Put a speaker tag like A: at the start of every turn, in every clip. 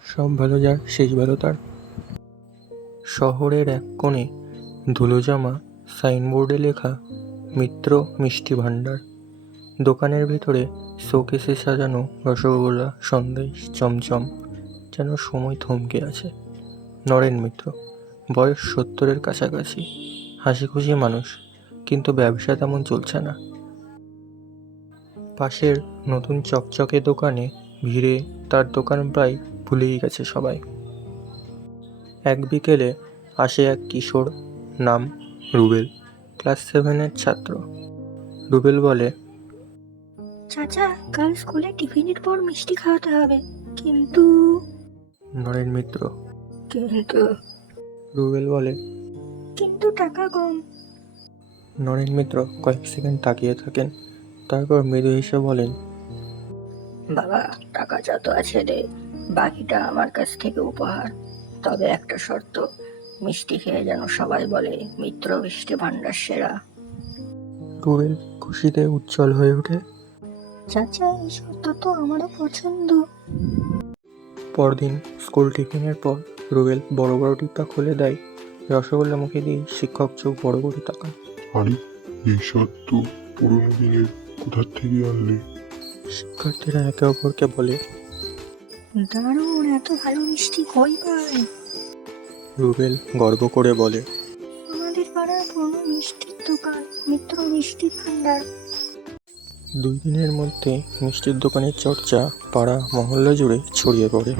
A: সব ভালো যার শেষ ভালো তার। শহরের এক কোণে ধুলোজামা সাইনবোর্ডে লেখা মিত্র মিষ্টি ভাণ্ডার। দোকানের ভেতরে শোকেসে সাজানো রসগোল্লা, সন্দেশ, চমচম, যেন সময় থমকে আছে। নরেন মিত্র, বয়স 70-এর কাছাকাছি, হাসি খুশি মানুষ, কিন্তু ব্যবসা তেমন চলছে না। পাশের নতুন চকচকে দোকানে ভিড়ে তার দোকান প্রায় ভুলেই গেছে সবাই। এক বিকেলে আসে এক কিশোর, নাম রুবেল, ক্লাস 7-এর ছাত্র। রুবেল বলে,
B: চাচা, কাল স্কুলে টিফিনের পর মিষ্টি খাওয়াতে হবে। কিন্তু
A: নরেন মিত্র,
B: কিন্তু
A: রুবেল বলে,
B: কিন্তু টাকা কম।
A: নরেন মিত্র কয়েক সেকেন্ড তাকিয়ে থাকেন, তারপর মৃদু হেসে বলেন,
B: বাবা, টাকা যত আছে দে, বাকিটা আমার কাছ থেকে উপহার। তবে একটা শর্ত, মিষ্টি খেয়ে যেন সবাই বলে মিত্র মিষ্টি ভাণ্ডার সেরা।
A: রুবেল খুশিতে উজ্জ্বল হয়ে ওঠে।
B: চাচা, এই শর্ত তো আমারও পছন্দ।
A: পরদিন স্কুল টিফিনের পর রুবেল বড় বড় টিপা খুলে দেয়। রসগোল্লা মুখে দিয়ে শিক্ষক চোখ বড় করে তাকান।
C: আরে, এই স্বাদ তো পুরোনো দিনের, কোথা থেকে আনলে?
A: শিক্ষার্থীরা একে অপরকে বলে,
B: দারুণ, এত ভালো মিষ্টি কই পায়?
A: রুবেল গর্ব করে বলে,
B: আমাদের পাড়ার পুরনো মিষ্টির দোকান, মিত্র মিষ্টি ভাণ্ডার।
A: 2 দিনের মধ্যে মিষ্টির দোকানের চর্চা পাড়া মহল্লা জুড়ে ছড়িয়ে পড়ে।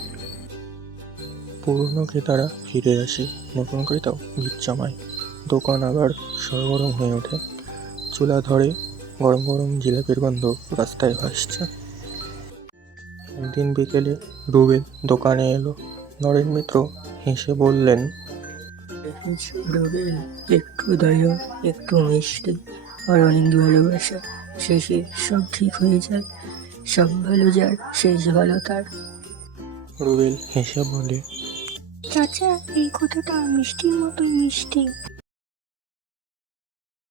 A: পুরনো ক্রেতারা ফিরে আসে, নতুন ক্রেতাও ভিড় জমায়। দোকান আবার সরগরম হয়ে ওঠে। চুলা ধরে, গরম গরম জিলাপির গন্ধ রাস্তায় ভাসছে। একদিন বিকেলে রুবেল দোকানে এলো। নরেন মিত্র হেসে বললেন,
B: রুবেল, একটু দয়া, একটু মিষ্টি আর অনেক ভালোবাসা, শেষে সব ঠিক হয়ে যায়। সব ভালো যার শেষ ভালো তার।
A: রুবেল হেসে বলে,
B: চাচা, এই কথাটা মিষ্টির মতোই মিষ্টি।